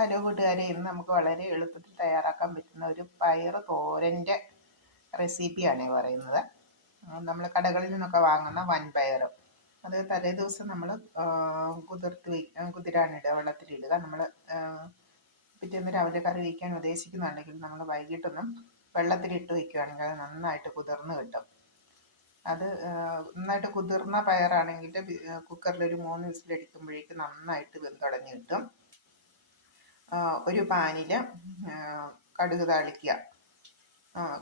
Hello കൂട്ടുകാരെ, ഇന്ന് നമുക്ക് വളരെ എളുപ്പത്തിൽ തയ്യാറാക്കാൻ പറ്റുന്ന ഒരു പയർ തോരൻ്റെ റെസിപ്പിയാണ് പറയുന്നത്. നമ്മൾ കടകളിൽ നിന്നൊക്കെ വാങ്ങുന്ന വൻപയർ അത് തലേ ദിവസം നമ്മൾ കുതിരാനിടുക, വെള്ളത്തിലിടുക. നമ്മൾ പിറ്റേന്ന് രാവിലെ കറി വയ്ക്കാൻ ഉദ്ദേശിക്കുന്നുണ്ടെങ്കിൽ നമ്മൾ വൈകിട്ടൊന്നും വെള്ളത്തിലിട്ട് വയ്ക്കുകയാണെങ്കിൽ അത് നന്നായിട്ട് കുതിർന്ന് കിട്ടും. അത് നന്നായിട്ട് കുതിർന്ന പയറാണെങ്കിൽ കുക്കറിലൊരു 3 വിസിലടിക്കുമ്പോഴേക്കും നന്നായിട്ട് വെന്തുടഞ്ഞ് കിട്ടും. ഒരു പാനിൽ കടുക് താളിക്കുക.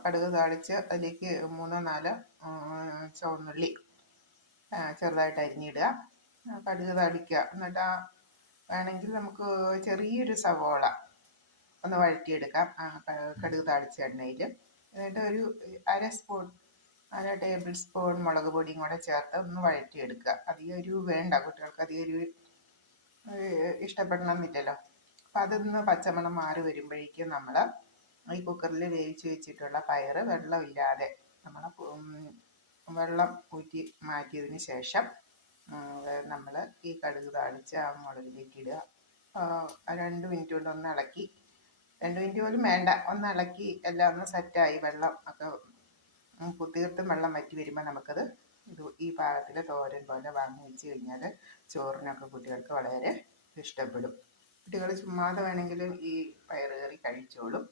കടുക് താളിച്ച് അതിലേക്ക് 3-4 ചുവന്നുള്ളി ചെറുതായിട്ട് അരിഞ്ഞിടുക. കടുക് താളിക്കുക. എന്നിട്ട് വേണമെങ്കിൽ നമുക്ക് ചെറിയൊരു സവോള ഒന്ന് വഴറ്റിയെടുക്കാം കടുക് താളിച്ച എണ്ണയിൽ. എന്നിട്ട് ഒരു അര ടേബിൾ സ്പൂൺ മുളക് പൊടിയും കൂടെ ചേർത്ത് ഒന്ന് വഴറ്റിയെടുക്കുക. അധികം എരിവ് വേണ്ട, കുട്ടികൾക്ക് അധികം എരിവ് ഇഷ്ടപ്പെടണമെന്നില്ലല്ലോ. അപ്പം അതൊന്ന് പച്ചമണം മാറി വരുമ്പോഴേക്കും നമ്മൾ ഈ കുക്കറിൽ വേവിച്ച് വെച്ചിട്ടുള്ള പയർ വെള്ളമില്ലാതെ നമ്മൾ വെള്ളം ഊറ്റി മാറ്റിയതിന് ശേഷം നമ്മൾ ഈ കടുക് താളിച്ച് ആ മുളകിലേക്ക് ഇടുക. 2 മിനിറ്റ് കൊണ്ട് ഒന്ന് ഇളക്കി, 2 മിനിറ്റ് പോലും വേണ്ട, ഒന്ന് ഇളക്കി എല്ലാം ഒന്ന് സെറ്റായി വെള്ളം ഒക്കെ തീർത്തും വെള്ളം വറ്റി വരുമ്പോൾ നമുക്കത് ഈ പാകത്തിൽ തോരൻ പോലെ വാങ്ങി വെച്ച് കഴിഞ്ഞാൽ ചോറിനൊക്കെ കുട്ടികൾക്ക് വളരെ ഇഷ്ടപ്പെടും. കുട്ടികൾ ചുമ്മാതെ വേണമെങ്കിലും ഈ പയറ് കറി കഴിച്ചോളും.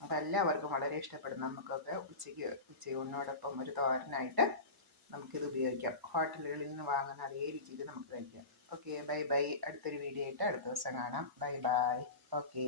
അപ്പം എല്ലാവർക്കും വളരെ ഇഷ്ടപ്പെടും. നമുക്കൊക്കെ ഉച്ചയൂണിനോടൊപ്പം ഒരു തോരനായിട്ട് നമുക്കിത് ഉപയോഗിക്കാം. ഹോട്ടലുകളിൽ നിന്ന് വാങ്ങുന്ന അതേ രുചിയിൽ നമുക്ക് കഴിക്കാം. Okay, bye bye. അടുത്തൊരു വീഡിയോ ആയിട്ട് അടുത്ത ദിവസം കാണാം. Bye bye. ഓക്കെ.